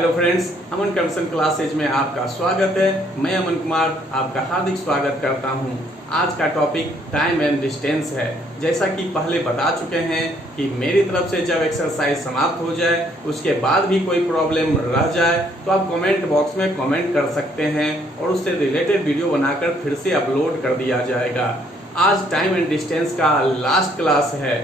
Hello friends, अमन condition classes में आपका स्वागत है। मैं अमन कुमार आपका हार्दिक स्वागत करता हूं। आज का टॉपिक टाइम एंड डिस्टेंस है। जैसा कि पहले बता चुके हैं कि मेरी तरफ से जब एक्सरसाइज समाप्त हो जाए उसके बाद भी कोई प्रॉब्लम रह जाए तो आप कमेंट बॉक्स में कमेंट कर सकते हैं और उससे रिलेटेड वीडियो बनाकर फिर से अपलोड कर दिया जाएगा। आज टाइम एंड डिस्टेंस का लास्ट क्लास है।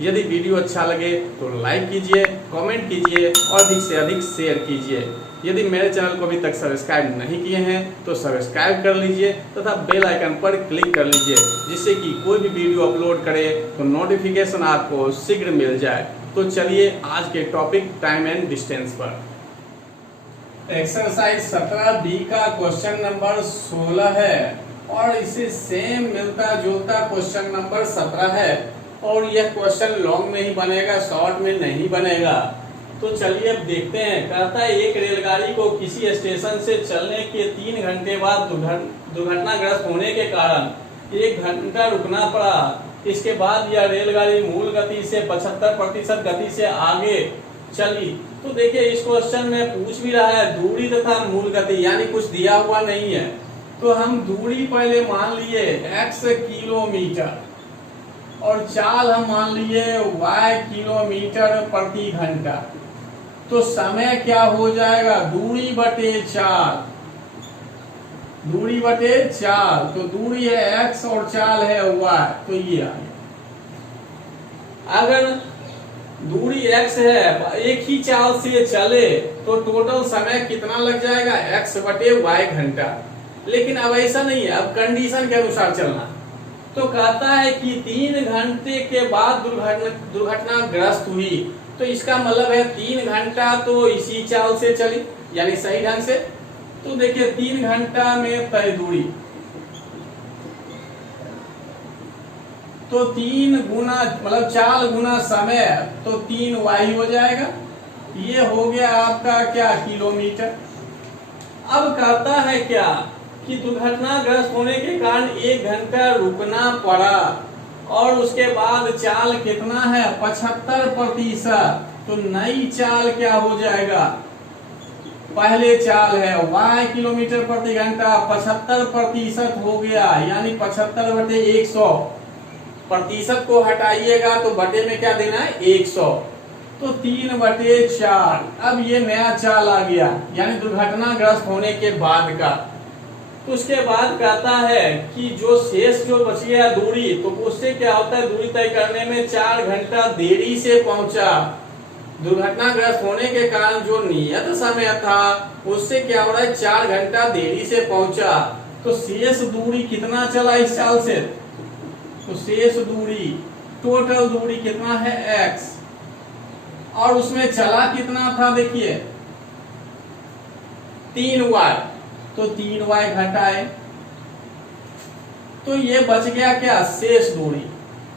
यदि वीडियो अच्छा लगे तो लाइक कीजिए, कमेंट कीजिए और अधिक से अधिक शेयर कीजिए। यदि मेरे चैनल को अभी तक सब्सक्राइब नहीं किए हैं तो सब्सक्राइब कर लीजिए तथा बेल आइकन पर क्लिक कर लीजिए, जिससे कि कोई भी वीडियो अपलोड करे तो नोटिफिकेशन आपको शीघ्र मिल जाए। तो चलिए आज के टॉपिक टाइम एंड डिस्टेंस पर। एक्सरसाइज 17B का क्वेश्चन नंबर 16 है और इसे सेम मिलता जुलता क्वेश्चन नंबर 17 है और यह क्वेश्चन लॉन्ग में ही बनेगा, शॉर्ट में नहीं बनेगा। तो चलिए अब देखते हैं। कहता है एक रेलगाड़ी को किसी स्टेशन से चलने के 3 घंटे बाद दुर्घटनाग्रस्त होने के कारण 1 घंटा रुकना पड़ा। इसके बाद यह रेलगाड़ी मूल गति से 75% गति से आगे चली। तो देखिए इस क्वेश्चन में पूछ भी रहा है दूरी तथा मूल गति, यानी कुछ दिया हुआ नहीं है। तो हम दूरी पहले मान लिए x किलोमीटर और चाल हम मान लिए y किलोमीटर प्रति घंटा। तो समय क्या हो जाएगा, दूरी बटे 4। तो दूरी है x और चाल है y, तो ये आ गया। अगर दूरी x है, एक ही चाल से चले तो टोटल समय कितना लग जाएगा, x बटे y घंटा। लेकिन अब ऐसा नहीं है, अब कंडीशन के अनुसार चलना। तो कहता है कि 3 घंटे के बाद दुर्घटनाग्रस्त हुई। तो इसका मतलब है 3 घंटा तो इसी चाल से चली, यानी सही ढंग से। तो देखिए 3 घंटा में तय दूरी, तो 3 गुना मतलब चाल गुना समय, तो 3y हो जाएगा। ये हो गया आपका क्या, किलोमीटर। अब कहता है क्या कि दुर्घटनाग्रस्त होने के कारण 1 घंटा रुकना पड़ा और उसके बाद चाल कितना है, 75%। तो नई चाल क्या हो जाएगा, पहले चाल है y किलोमीटर प्रति घंटा, 75% हो गया, यानी 75 बटे 100। प्रतिशत को हटाइएगा तो बटे में क्या देना है, 100। तो 3 बटे 4। अब ये नया चाल आ गया, यानी दुर्घटनाग्रस्त होने के बाद का। तो उसके बाद कहता है कि जो शेष जो बच गया दूरी, तो उससे क्या होता है, दूरी तय करने में 4 घंटा देरी से पहुंचा। दुर्घटनाग्रस्त होने के कारण जो नियत समय था उससे क्या हो रहा है, 4 घंटा देरी से पहुंचा। तो शेष दूरी कितना चला इस चाल से, तो शेष दूरी टोटल दूरी कितना है, x, और उसमें चला कितना था, देखिए 3y। तो 3y घटाए तो ये बच गया क्या, शेष दूरी।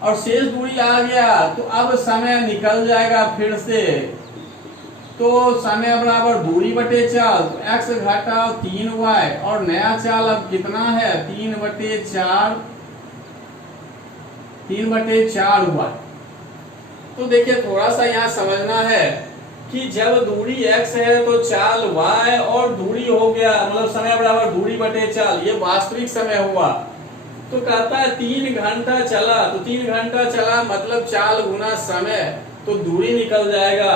और शेष दूरी आ गया तो अब समय निकल जाएगा फिर से। तो समय बराबर दूरी बटे चाल, तो x घटाओ 3y और नया चाल अब कितना है, 3 बटे 4y। तो देखिए थोड़ा सा यहाँ समझना है कि जब दूरी x है तो चाल y और दूरी हो गया, मतलब समय बराबर दूरी बटे चाल, ये वास्तविक समय हुआ। तो कहता है 3 घंटा चला, तो 3 घंटा चला मतलब चाल गुना समय, तो दूरी निकल जाएगा।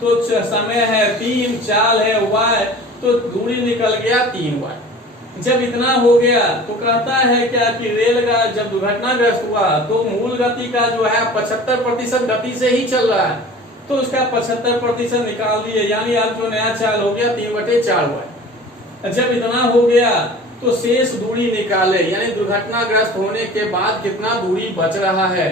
तो समय है 3, चाल है y, तो दूरी निकल गया 3y। जब इतना हो गया तो कहता है क्या कि रेलगाड़ी जब दुर्घटनाग्रस्त हुआ तो मूल गति का जो है 75% गति से ही चल रहा है, तो उसका 75% निकाल दिए, यानी अब जो नया चाल हो गया 3 बटे 4y। जब इतना हो गया तो शेष दूरी निकाले, यानी दुर्घटनाग्रस्त होने के बाद कितना दूरी बच रहा है।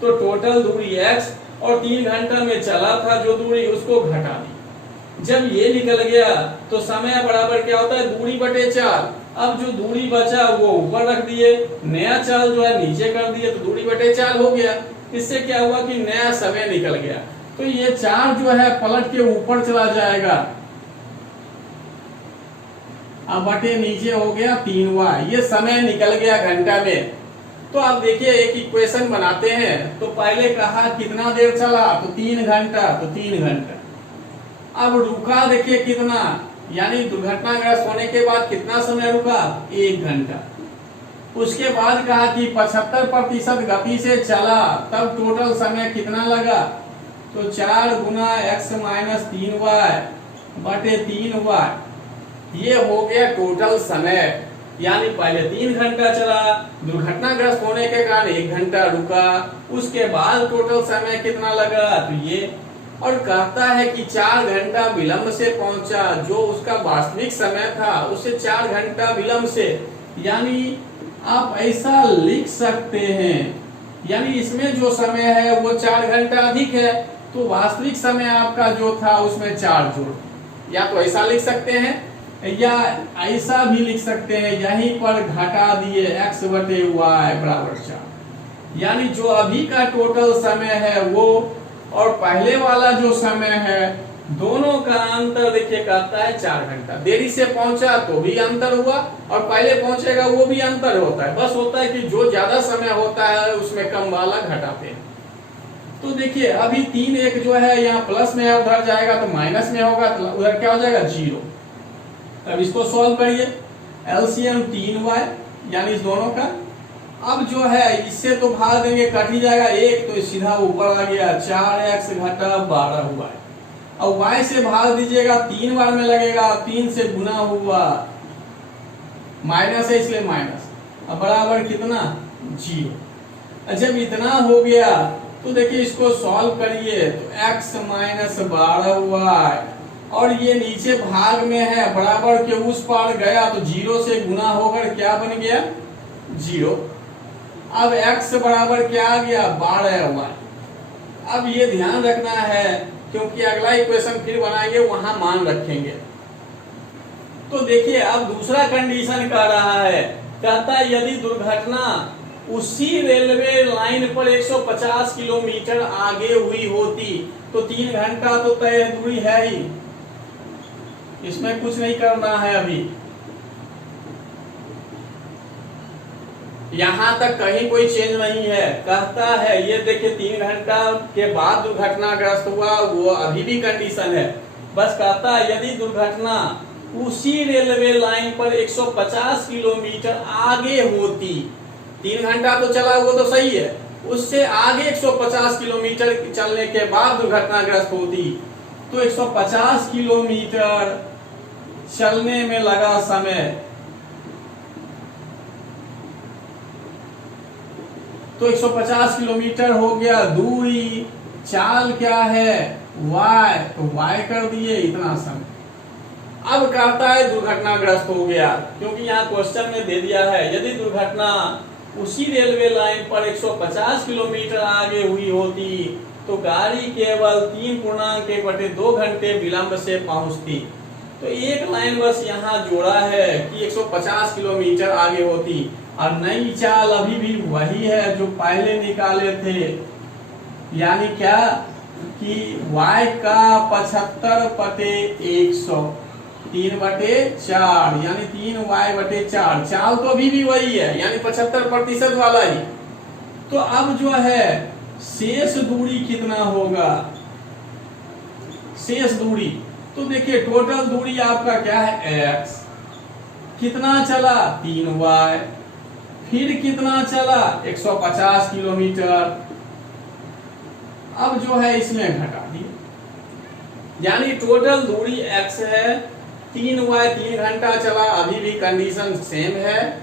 तो टोटल दूरी x और 3 घंटा में चला था जो दूरी, उसको घटा दी। जब ये निकल गया तो समय बराबर क्या होता है, दूरी बटे 4। अब जो दूरी बचा वो ऊपर रख दिए, नया चाल जो है नीचे कर दिए, तो दूरी बटे 4 हो गया। इससे क्या हुआ कि नया समय निकल गया। तो ये 4 जो है पलट के ऊपर चला जाएगा, अब बटे नीचे हो गया 3y। ये समय निकल गया घंटा में। तो अब देखिए एक इक्वेशन बनाते हैं। तो पहले कहा कितना देर चला, तो 3 घंटा, तो 3 घंटा अब रुका देखिए कितना, यानी दुर्घटनाग्रस्त होने के बाद कितना समय रुका, 1 घंटा। उसके बाद कहा कि 75% गति से चला, तब टोटल समय कितना लगा, तो 4 गुना x माइनस 3y बटे 3y, ये हो गया टोटल समय। यानी पहले 3 घंटा चला, दुर्घटनाग्रस्त होने के कारण 1 घंटा रुका, उसके बाद टोटल समय कितना लगा, तो ये। और कहता है कि 4 घंटा विलंब से पहुंचा, जो उसका वास्तविक समय था उससे 4 घंटा विलंब से। यानी आप ऐसा लिख सकते हैं, यानी इसमें जो समय है वो 4 घंटा अधिक है, तो वास्तविक समय आपका जो था उसमें 4 जोड़। या तो ऐसा लिख सकते हैं या ऐसा भी लिख सकते हैं, यहीं पर घटा दिए x बटे y बराबर 4। यानी जो अभी का टोटल समय है वो और पहले वाला जो समय है, दोनों का अंतर देखिए कहता है 4 घंटा। देरी से पहुंचा तो भी अंतर हुआ और पहले पहुंचेगा वो भी अंतर होता है। बस होता है कि जो ज्यादा समय होता है उसमें कम वाला घटाते हैं। तो देखिए अभी 3 1 जो है यहाँ प्लस में है, उधर जाएगा तो माइनस में होगा, तो उधर क्या हो जाएगा 0। अब इसको सॉल्व करिए, एलसीएम 3y यानी इस दोनों का। अब जो है इससे तो भाग देंगे, कट ही जाएगा 1, तो सीधा ऊपर आ गया 4x घटा 12 हुआ है। अब y से भाग दीजिएगा, 3 बार में लगेगा, 3 से गुना हुआ, माइनस है इसलिए माइनस, अब बराबर कितना 0। जब इतना हो गया तो देखिए इसको सॉल्व करिए, तो x माइनस 12y और ये नीचे भाग में है, बराबर के उस पार गया तो 0 से गुना होकर क्या बन गया 0। अब x बराबर क्या आ गया 12y। अब ये ध्यान रखना है क्योंकि अगला इक्वेशन फिर बनाएंगे वहां मान रखेंगे। तो देखिए अब दूसरा कंडीशन कह रहा है, कहता है यदि दुर्घटना उसी रेलवे लाइन पर 150 किलोमीटर आगे हुई होती तो 3 घंटा तो तय दूरी है ही, इसमें कुछ नहीं करना है। अभी यहां तक कहीं कोई चेंज नहीं है। कहता है ये देखिए 3 घंटा के बाद दुर्घटनाग्रस्त हुआ, वो अभी भी कंडीशन है। बस कहता है यदि दुर्घटना उसी रेलवे लाइन पर 150 किलोमीटर आगे होती, 3 घंटा तो चला वो तो सही है, उससे आगे 150 किलोमीटर चलने के बाद दुर्घटनाग्रस्त होती तो 150 किलोमीटर चलने में लगा समय, तो 150 किलोमीटर हो गया दूरी, चाल क्या है y, तो y कर दिए इतना समय। अब कहता है दुर्घटनाग्रस्त हो गया, क्योंकि यहाँ क्वेश्चन में दे दिया है यदि दुर्घटना उसी रेलवे लाइन पर 150 किलोमीटर आगे हुई होती तो गाड़ी केवल 3.1/2 घंटे विलंब से पहुंचती। तो एक लाइन बस यहाँ जोड़ा है कि 150 किलोमीटर आगे होती, और नई चाल अभी भी वही है जो पहले निकाले थे। यानी क्या कि y का 75/100 3/4 यानी 3y/4, चाल तो अभी भी वही है यानी 75% वाला ही। तो अब जो है शेष दूरी कितना होगा, शेष दूरी तो देखिए टोटल दूरी आपका क्या है x, कितना चला 3y, फिर कितना चला 150 किलोमीटर। अब जो है इसमें घटा दिए, यानी टोटल दूरी x है, 3y 3 घंटा चला अभी भी कंडीशन सेम है।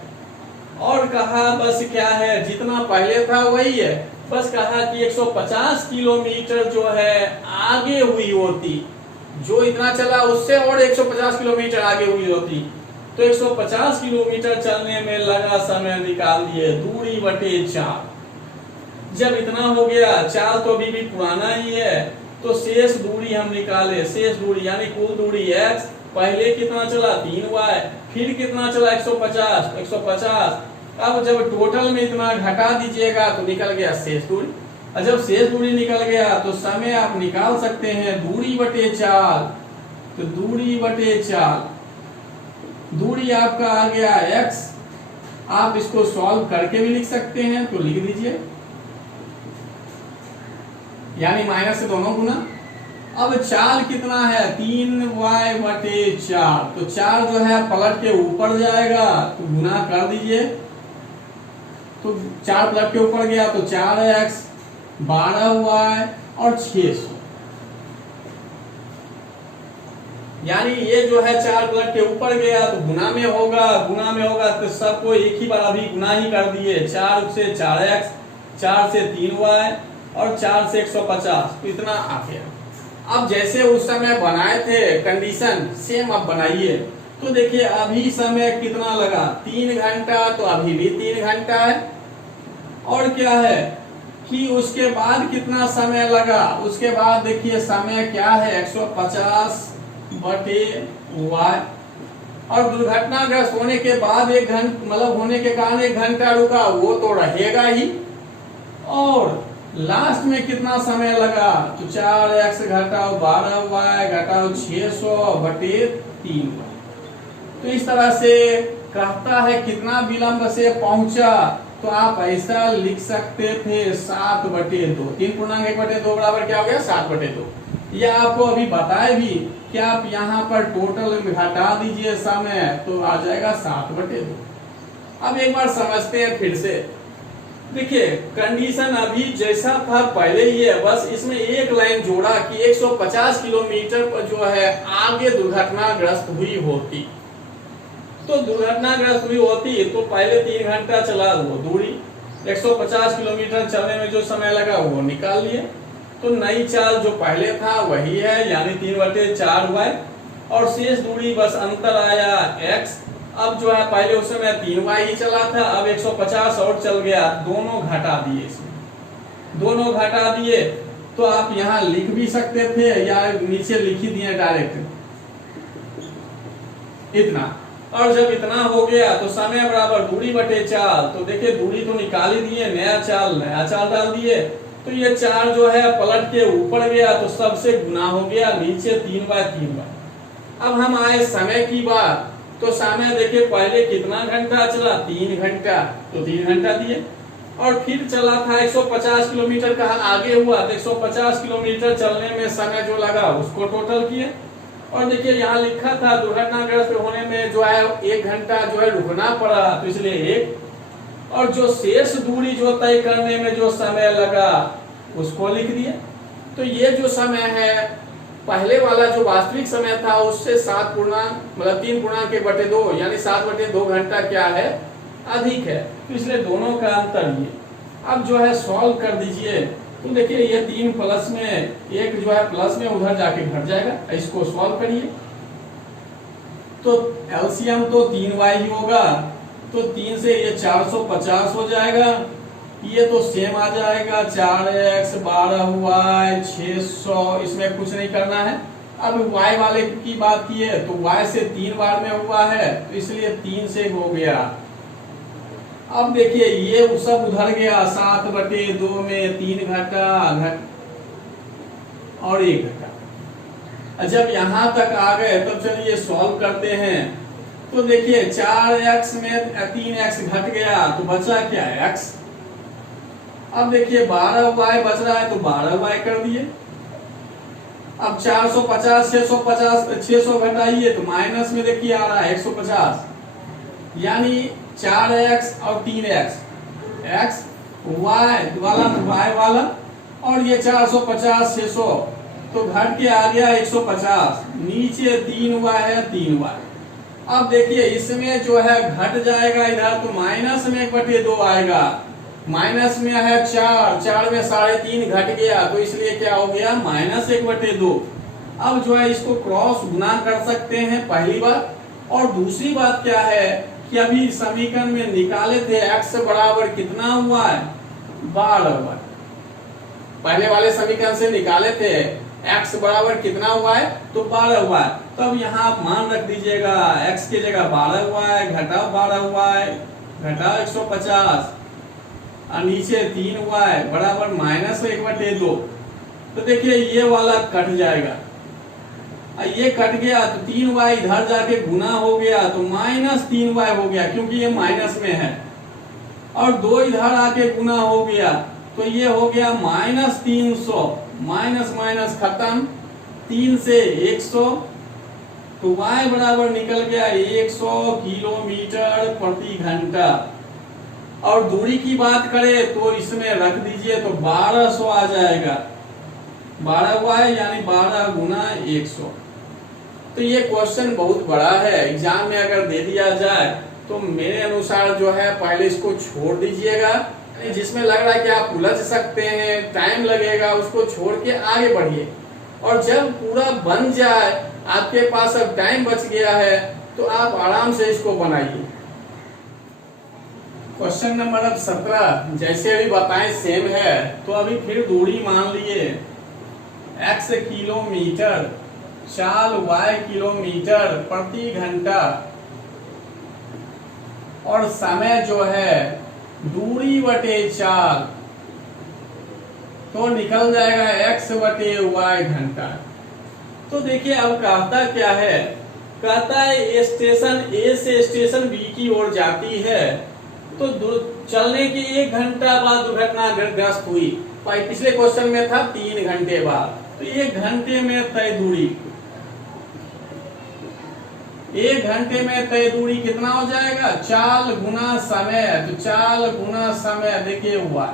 और कहा बस क्या है जितना पहले था वही है, बस कहा कि 150 किलोमीटर जो है आगे हुई होती, जो इतना चला उससे और 150 किलोमीटर आगे हुई होती तो 150 किलोमीटर चलने में लगा समय निकाल दिए, दूरी बटे 4। जब इतना हो गया, चाल तो अभी भी पुराना ही है, तो शेष दूरी हम निकाले, शेष दूरी यानी कुल दूरी x, पहले कितना चला 3y, फिर कितना चला 150। अब जब टोटल में इतना घटा दीजिएगा तो निकल गया शेष दूरी, और जब शेष दूरी निकल गया तो समय आप निकाल सकते हैं दूरी बटे 4, तो दूरी बटे 4, दूरी आपका आ गया x। आप इसको सॉल्व करके भी लिख सकते हैं, तो लिख दीजिए, यानी माइनस से दोनों गुना। अब चाल कितना है 3y/4, तो 4 जो है पलट के ऊपर जाएगा तो गुना कर दीजिए, तो 4 पलट के ऊपर गया तो 4x 12y और 600, यानी ये जो है 4 पलट के ऊपर गया तो गुना में होगा तो सबको एक ही बार अभी गुना ही कर दिए, 4 से 4x, 4 से 3y और 4 से 150, तो इतना आ गया। अब जैसे उस समय बनाए थे कंडीशन सेम अब बनाइए, तो देखिए अभी समय कितना लगा 3 घंटा, तो अभी भी 3 घंटा है, और क्या है कि उसके बाद कितना समय लगा, उसके बाद देखिए समय क्या है 150/y, और दुर्घटनाग्रस्त होने के बाद 1 घंटा मतलब होने के कारण 1 घंटा रुका, वो तो रहेगा ही, और लास्ट में कितना समय लगा तो 4x घटाओ 12y घटाओ 600/3y। तो इस तरह से कहता है कितना विलंब से पहुंचा, तो आप ऐसा लिख सकते थे 7/2, 3.1/2 बराबर क्या हो गया 7/2। यह आपको अभी बताए भी कि आप यहाँ पर टोटल घटा दीजिए समय तो आ जाएगा 7/2। अब एक बार समझते हैं फिर से, देखिए कंडीशन अभी जैसा था पहले ही है, बस इसमें एक लाइन जोड़ा कि 150 किलोमीटर पर जो है आगे दुर्घटनाग्रस्त हुई होती, तो दुर्घटनाग्रस्त हुई होती तो पहले 3 घंटा चला वो दूरी, 150 किलोमीटर चलने में जो समय लगा वो निकाल लिए, तो नई चाल जो पहले था वही है, यानी 3/4y, और शेष दूरी बस अंतर आया x। अब जो है पहले उस समय 3y ही चला था, अब 150 और चल गया, दोनों घटा दिए, इसमें दोनों घटा दिए, तो आप यहाँ लिख भी सकते थे या नीचे लिख ही दिए डायरेक्ट इतना। और जब इतना हो गया तो समय बराबर दूरी बटे चाल, तो देखिए दूरी तो निकाल ही दिए, नया चाल डाल दिए, तो ये 4 जो है पलट के ऊपर गया तो सबसे गुना हो गया, नीचे 3/3। अब हम आए समय की बात, तो समय देखिए पहले कितना घंटा चला 3 घंटा, तो 3 घंटा दिए, और फिर चला था 150 किलोमीटर कहा आगे हुआ, तो 150 किलोमीटर चलने में समय जो लगा उसको टोटल किए, और देखिए यहाँ लिखा था दुर्घटनाग्रस्त होने में जो है 1 घंटा जो है रुकना पड़ा, तो इसलिए 1, और जो शेष दूरी जो तय करने में जो समय लगा उसको लिख दिया। तो ये जो समय है पहले वाला जो वास्तविक समय था उससे 3.1/2 यानी 7/2 घंटा क्या है अधिक है, तो इसलिए दोनों का अंतर ये। अब जो है सॉल्व कर दीजिए, तो देखिए ये 3 प्लस में 1 जो है प्लस में उधर जाके घट जाएगा, इसको सॉल्व करिए, तो एलसीएम तो 3y ही होगा, तो 3 से ये 450 हो जाएगा, ये तो सेम आ जाएगा 4x 12y 600, इसमें कुछ नहीं करना है। अब y वाले की बात की है तो y से 3 बार में हुआ है, तो इसलिए 3 से हो गया। अब देखिए ये सब उधर गया, 7/2 में 3 घटा और 1 घटा। जब यहां तक आ गए तब चलिए सॉल्व करते हैं, तो देखिए 4x में 3x घट गया तो बचा क्या x। अब देखिए 12y बच रहा है तो 12y कर दिए। अब 450 600 घटाइए तो माइनस में देखिए आ रहा है 150, यानी 4x और 3x, x y वाला और ये 450 600 तो घट के आ गया 150, नीचे 3y है 3y। अब देखिए इसमें जो है घट जाएगा इधर, तो माइनस में 1/2 आएगा, माइनस में है 4 में 3.5 घट गया, तो इसलिए क्या हो गया -1/2। अब जो है इसको क्रॉस गुना कर सकते हैं पहली बात, और दूसरी बात क्या है कि अभी समीकरण में निकाले थे x बराबर कितना हुआ है 12y, पहले वाले समीकरण से निकाले थे x बराबर कितना हुआ है तो 12 हुआ है। तो अब यहाँ आप मान रख दीजिएगा x की जगह 12 हुआ है, घटाओ 12 हुआ है, घटाओ 150 और नीचे 3 हुआ है बराबर -1/2। तो देखिए ये वाला कट जाएगा, ये कट गया तो 3y इधर जाके गुना हो गया तो -3y हो गया क्योंकि ये माइनस में है, और 2 इधर आके गुना हो गया तो ये हो गया -300, माइनस माइनस खत्म, 3 से 100, तो y बराबर निकल गया 100 किलोमीटर प्रति घंटा। और दूरी की बात करें तो इसमें रख दीजिए तो 1200 आ जाएगा, 12y यानी 12 गुना 100। तो ये क्वेश्चन बहुत बड़ा है, एग्जाम में अगर दे दिया जाए तो मेरे अनुसार जो है पहले इसको छोड़ दीजिएगा, जिसमें लग रहा है कि आप उलझ सकते हैं, टाइम लगेगा, उसको छोड़ के आगे बढ़िए। और जब पूरा बन जाए, आपके पास अब टाइम बच गया है, तो आप आराम से इसको बनाइए। क्वेश्चन नंबर अब 17 जैसे अभी बताएं सेम है, तो अभी फिर दूरी मान लिए x किलोमीटर, चाल y किलोमीटर प्रति घंटा, और समय जो है दूरी बटे चाल, तो निकल जाएगा x बटे y घंटा। तो देखिए अब कहता क्या है, कहता है स्टेशन A से स्टेशन B की ओर जाती है, तो चलने के 1 घंटा बाद दुर्घटनाग्रस्त हुई। पिछले क्वेश्चन में था 3 घंटे बाद, तो 1 घंटे में तय दूरी, 1 घंटे में तय दूरी कितना हो जाएगा, चाल गुना समय। तो चाल गुना समय, देखिए y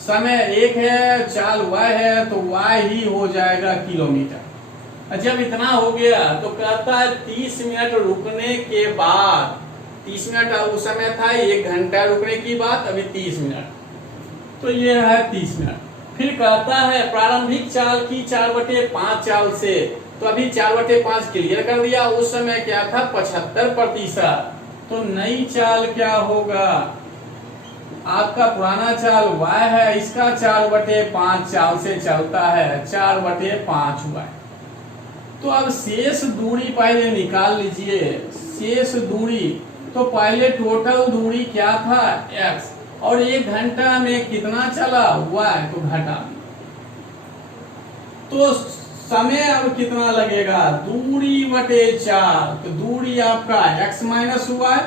समय 1 है, चाल y है, तो y ही हो जाएगा किलोमीटर। जब इतना हो गया तो कहता है 30 मिनट रुकने के बाद, 30 मिनट उस समय था, 1 घंटा रुकने की बात, अभी 30 मिनट, तो ये है 30 मिनट। फिर कहता है प्रारंभिक चाल की 4/5 चाल से, तो अभी 4/5 क्लियर कर दिया, उस समय क्या था 75%। तो नई चाल क्या होगा, आपका पुराना चाल y है, इसका 4/5 चाल से चलता है, 4/5 y। तो अब शेष दूरी पहले निकाल लीजिए, शेष दूरी, तो पहले टोटल दूरी क्या था x, और 1 घंटा में कितना चला y, तो घटा। तो समय अब कितना लगेगा, दूरी बटे चाल, तो दूरी आपका x माइनस y,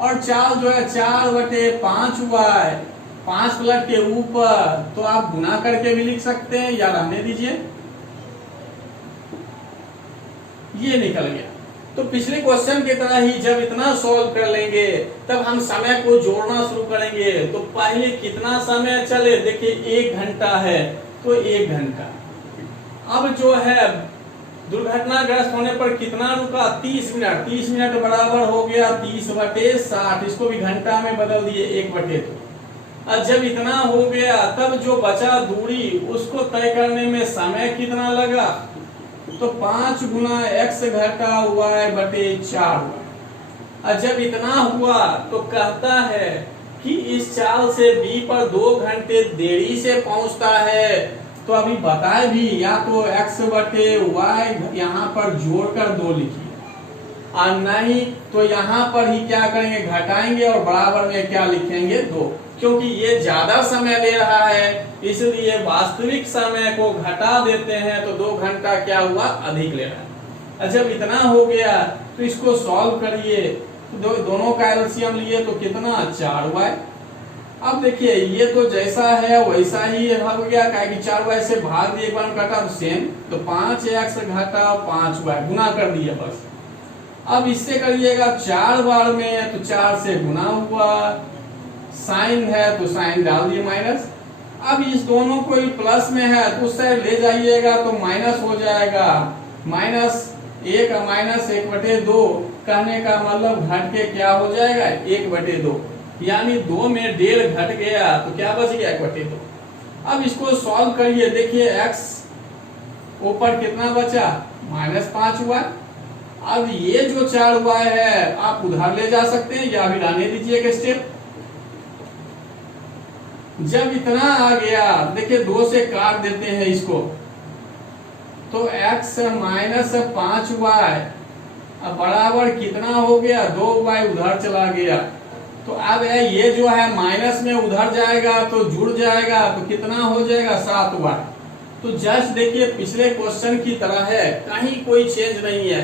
और चाल जो है 4/5 y, 5 पलट के ऊपर, तो आप गुना करके भी लिख सकते हैं या रहने दीजिए, ये निकल गया। तो पिछले क्वेश्चन की तरह ही जब इतना सॉल्व कर लेंगे तब हम समय को जोड़ना शुरू करेंगे। तो पहले कितना समय चले, देखिए 1 घंटा है, तो 1 घंटा। अब जो है दुर्घटनाग्रस्त होने पर कितना रुका, 30 मिनट, 30 मिनट बराबर हो गया 30/60, इसको भी घंटा में बदल दिए 1/2। और जब इतना हो गया तब जो बचा दूरी, उसको तय करने में समय कितना लगा, तो 5 गुना x घटा y बटे 4। और जब इतना हुआ तो कहता है कि इस चाल से B पर 2 घंटे देरी से पहुंचता है, तो अभी बताए भी, या तो x बटे y यहाँ पर जोड़कर 2 लिखिए, और नहीं तो यहाँ पर ही क्या करेंगे, घटाएंगे और बराबर में क्या लिखेंगे 2, क्योंकि ये ज्यादा समय ले रहा है, इसलिए वास्तविक समय को घटा देते हैं, तो 2 घंटा क्या हुआ, अधिक ले रहा है। जब इतना हो गया तो इसको सॉल्व करिए, दोनों का एलसीएम लिए तो कितना 4y। अब देखिए ये तो जैसा है वैसा ही हो गया, क्या कि 4y से भाग दिए, एक बार कटा तो सेम, तो 5x घटा 5y, गुना कर दिया बस। अब इससे करिएगा 4 बार में, तो 4 से गुना हुआ, साइन है तो साइन डाल दिए माइनस। अब इस दोनों को प्लस में है तो उस साइड ले जाइएगा तो माइनस हो जाएगा, -1 -1/2, कहने का मतलब घट के क्या हो जाएगा 1/2, यानी 2 में 1.5 घट गया, तो क्या बच गया 1/2। अब इसको सॉल्व करिए, देखिए x ऊपर कितना बचा, -5y। अब ये जो 4y है आप उधर ले जा सकते हैं या भी रहने दीजिए एक स्टेप। जब इतना आ गया, देखिए 2 से काट देते हैं इसको, तो x -5y अब बराबर कितना हो गया, 2y उधर चला गया, तो अब ये जो है माइनस में उधर जाएगा तो जुड़ जाएगा, तो कितना हो जाएगा 7y। तो जस्ट देखिए पिछले क्वेश्चन की तरह है, कहीं कोई चेंज नहीं है।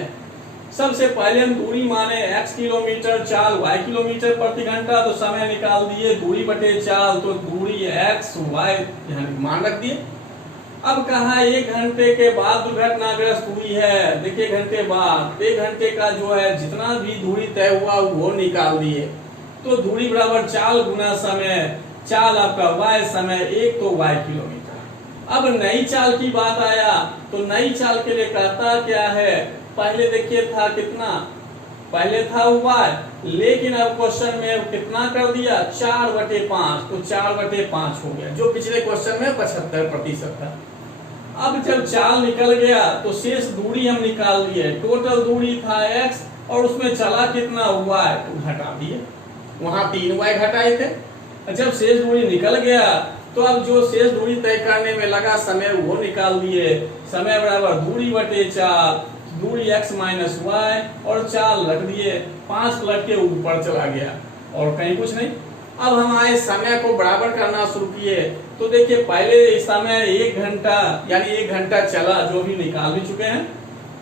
सबसे पहले हम दूरी माने x किलोमीटर, चाल y किलोमीटर प्रति घंटा, तो समय निकाल दिए दूरी बटे चाल, तो दूरी x y मान रख दिए। अब कहा 1 घंटे के बाद दुर्घटनाग्रस्त हुई है, देखिए घंटे बाद, 1 घंटे का जो है जितना भी दूरी तय हुआ वो निकाल दिए। तो दूरी बराबर चाल गुना समय, चाल आपका y समय 1 तो y किलोमीटर। अब नई चाल की बात आया तो नई चाल के लिए कहता क्या है, पहले देखिए था कितना, पहले था y, लेकिन अब क्वेश्चन में कितना कर दिया 4/5, तो 4/5 हो गया, जो पिछले क्वेश्चन में 75% था। अब जब चाल निकल गया तो शेष दूरी हम निकाल लिए, टोटल दूरी था x और उसमें चला कितना y, तो घटा दिए, वहां 3y घटाए थे। जब शेष दूरी निकल गया तो अब जो शेष दूरी तय करने में लगा समय वो निकाल दिए, समय बराबर दूरी बटे चाल, दूरी x माइनस वाई और चाल रख दिए, 5 पलट के ऊपर चला गया और कहीं कुछ नहीं। अब हम आए समय को बराबर करना शुरू किए तो देखिए पहले समय 1 घंटा यानी 1 घंटा चला, जो भी निकाल भी चुके हैं।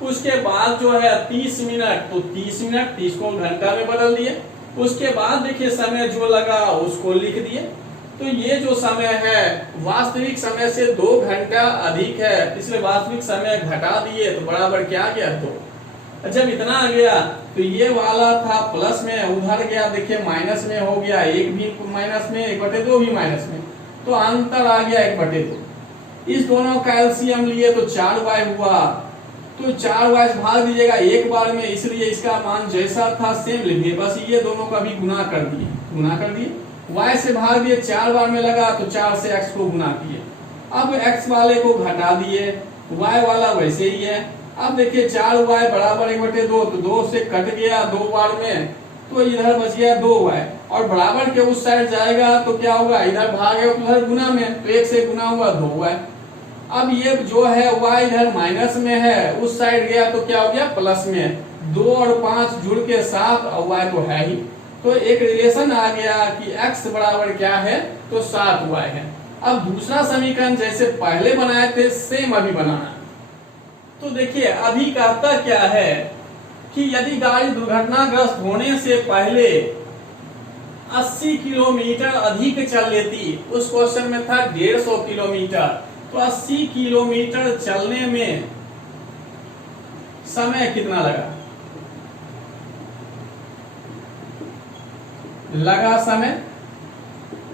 उसके बाद जो है 30 मिनट, तो 30 मिनट 30 को घंटा में बदल दिए। उसके बाद देखिए समय जो लगा उसको लिख दिए। तो ये जो समय है वास्तविक समय से 2 घंटा अधिक है, इसलिए वास्तविक समय घटा दिए तो बराबर क्या गया 2। जब इतना आ गया तो ये वाला था प्लस में, उधर गया देखिए माइनस में हो गया, 1 भी माइनस में 1/2 भी माइनस में, तो अंतर आ गया 1/2। इस दोनों का एलसीएम लिए तो 4y हुआ, तो 4y भाग दीजिएगा एक बार में, इसलिए इसका मान जैसा था सेम लिखिए, बस ये दोनों का भी गुना कर दिए। y से भाग दिए 4 बार में लगा तो 4 से x को गुना किए। अब x वाले को घटा दिए, y वाला वैसे ही है। अब देखिए 4y बराबर 1/2, तो 2 से कट गया 2 बार में, तो इधर बच गया 2y और बराबर के उस साइड जाएगा तो क्या होगा, इधर भागेगा तो उधर गुना में, तो 1 से गुना हुआ 2y। अब ये जो है y इधर माइनस में है, उस साइड गया तो क्या हो गया प्लस में, 2 और 5 जुड़ के 7 और y तो है ही, तो एक रिलेशन आ गया कि x बराबर क्या है तो 7y है। अब दूसरा समीकरण जैसे पहले बनाए थे सेम अभी बनाना। तो देखिए अभी कहता क्या है कि यदि गाड़ी दुर्घटनाग्रस्त होने से पहले 80 किलोमीटर अधिक चल लेती, उस क्वेश्चन में था 150 किलोमीटर, तो 80 किलोमीटर चलने में समय कितना लगा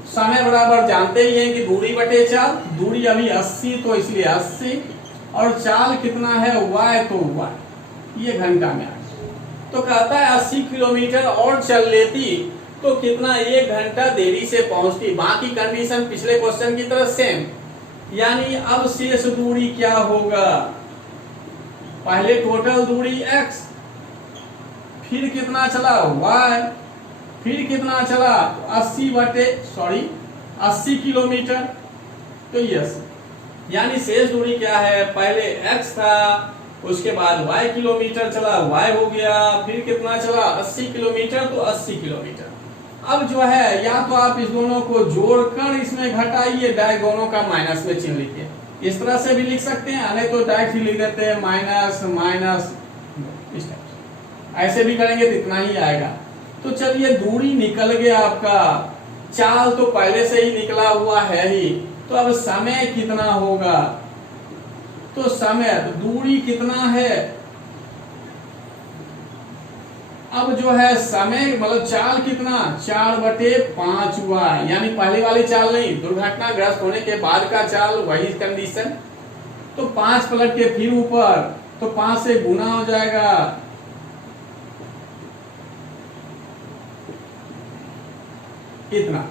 समय बराबर जानते ही हैं कि दूरी बटे चाल, दूरी अभी 80 तो इसलिए 80 और चाल कितना है y, तो y, ये घंटा में आ गया। तो कहता है 80 किलोमीटर और चल लेती तो कितना 1 घंटा देरी से पहुंचती। बाकी कंडीशन पिछले क्वेश्चन की तरह सेम, यानी अब शेष दूरी क्या होगा, पहले टोटल दूरी x, फिर कितना चला y, फिर कितना चला 80 किलोमीटर, तो यस, यानी शेष दूरी क्या है, पहले x था, उसके बाद y किलोमीटर चला, y हो गया, फिर कितना चला 80 किलोमीटर, तो 80 किलोमीटर। अब जो है या तो आप इस दोनों को जोड़कर इसमें घटाइए, डायरेक्ट दोनों का माइनस में चिन्ह लिखिए, इस तरह से भी लिख सकते हैं, नहीं तो डायरेक्ट ही लिख देते हैं माइनस माइनस, इस टाइप से ऐसे भी करेंगे तो इतना ही आएगा। तो चलिए दूरी निकल गया आपका, चाल तो पहले से ही निकला हुआ है ही, तो अब समय कितना होगा, तो समय दूरी कितना है, अब जो है समय मतलब चाल कितना 4/5 हुआ, यानी पहले वाली चाल नहीं, दुर्घटनाग्रस्त होने के बाद का चाल वही कंडीशन, तो 5 पलट के फिर ऊपर, तो 5 से गुना हो जाएगा, इतना,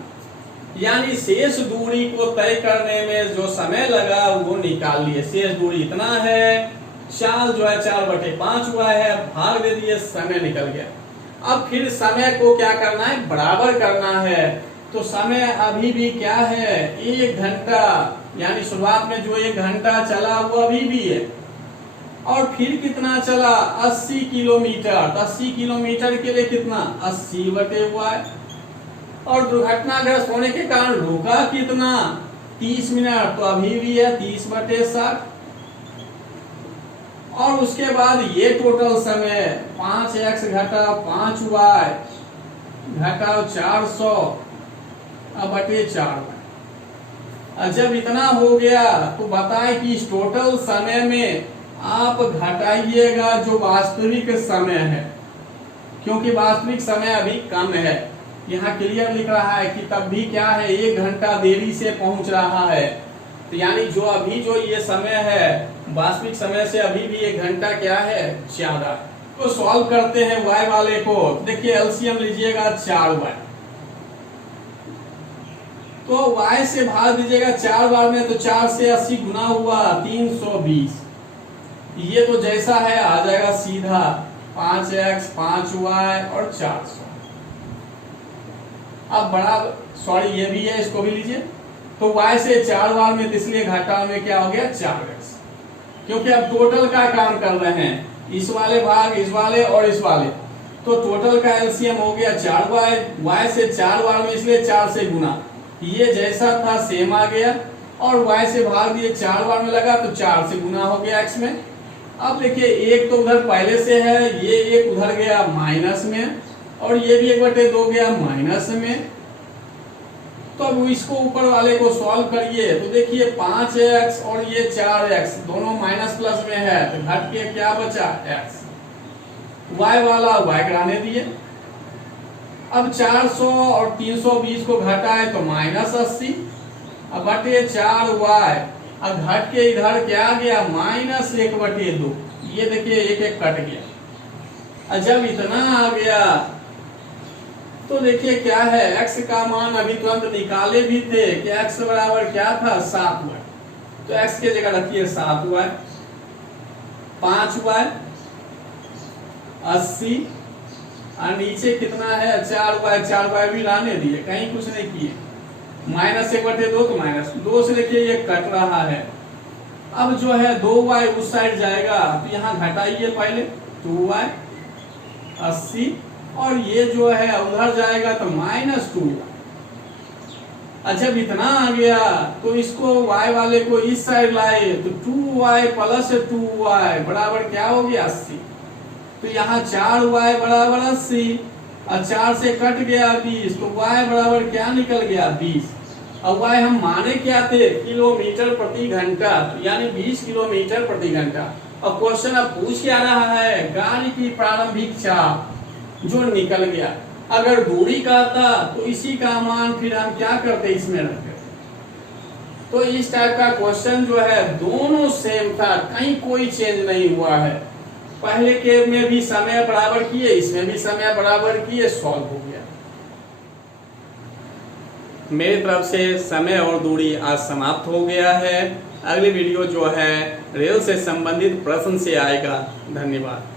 यानी शेष दूरी को तय करने में जो समय लगा वो निकाल लिए। शेष दूरी इतना है, चाल जो है 4/5 हुआ है, भाग दे दिए, समय निकल गया। अब फिर समय को क्या करना है, बराबर करना है, तो समय अभी भी क्या है 1 घंटा, यानी शुरुआत में जो 1 घंटा चला वो अभी भी है, और फिर कितना चला 80 किलोमीटर, 80 किलोमीटर के लिए कितना 80/y, और दुर्घटनाग्रस्त होने के कारण रुका कितना 30 मिनट, तो अभी भी है 30/60, और उसके बाद ये टोटल समय 5x घटाओ 5y घटाओ 400 अब बटे 4y, जब इतना हो गया तो बताए कि इस टोटल समय में आप घटाइएगा जो वास्तविक समय है, क्योंकि वास्तविक समय अभी कम है। यहाँ क्लियर लिख रहा है कि तब भी क्या है, 1 घंटा देरी से पहुंच रहा है। तो यानी जो अभी जो ये समय है वास्तविक समय से अभी भी 1 घंटा क्या है, ज्यादा। तो सॉल्व करते हैं y वाले को। देखिए एलसीएम लीजिएगा 4y, तो y से भाग दीजिएगा 4 बार में, तो 4 से 80 गुना हुआ 320। ये तो जैसा है आ जाएगा सीधा 5x 5y और 400। अब बड़ा सॉरी ये भी है, इसको भी लीजिए। तो y से 4 बार में, इसलिए घटा में क्या हो गया 4x, क्योंकि अब टोटल का काम कर रहे हैं, इस वाले भाग इस वाले और इस वाले। तो टोटल का एलसीएम हो गया 4y, y से 4 बार में इसलिए 4 से गुना, ये जैसा था सेम आ गया, और y से भाग दिए 4 बार में लगा तो 4 से गुना हो गया x में। अब देखिए एक तो उधर पहले से है, ये एक उधर गया माइनस में, और ये भी 1/2 गया माइनस में। तो अब इसको ऊपर वाले को सॉल्व करिए तो देखिए 5x और ये 4x दोनों माइनस प्लस में है, तो घट के क्या बचा x। y वाला y कराने दिए। अब 400 और 320 को घटाए तो -80, अब बटे 4y, अब घट के इधर क्या गया -1/2। ये देखिए एक एक कट गया। जब इतना आ गया तो देखिए क्या है, x का मान अभी तुरंत निकाले भी थे कि x बराबर क्या था 7y, तो x के जगह रखिए 7y, 5y 80, और नीचे कितना है 4y, 4y भी लाने दिए, कहीं कुछ नहीं किए। -1/2 तो -2 से देखिए ये कट रहा है। अब जो है 2y उस साइड जाएगा, तो यहाँ घटाइए पहले 2y 80, और ये जो है उधर जाएगा तो -2y। जब इतना आ गया तो इसको y वाले को इस साइड लाए तो 2y + 2y बराबर क्या हो गया 80। तो यहाँ 4y बराबर 80, और 4 से कट गया 20, तो y बराबर क्या निकल गया 20। अब y हम माने क्या थे, किलोमीटर प्रति घंटा, तो यानी 20 किलोमीटर प्रति घंटा। अब क्वेश्चन अब पूछ क्या रहा है, गाड़ी की प्रारंभिक चाप जो निकल गया। अगर दूरी का था तो इसी का मान फिर हम क्या करते, इसमें रखते। तो इस टाइप का क्वेश्चन जो है दोनों सेम था, कहीं कोई चेंज नहीं हुआ है। पहले के में भी समय बराबर किए, इसमें भी समय बराबर किए, सॉल्व हो गया। मेरी तरफ से समय और दूरी आज समाप्त हो गया है। अगली वीडियो जो है रेल से संबंधित प्रश्न से आएगा। धन्यवाद।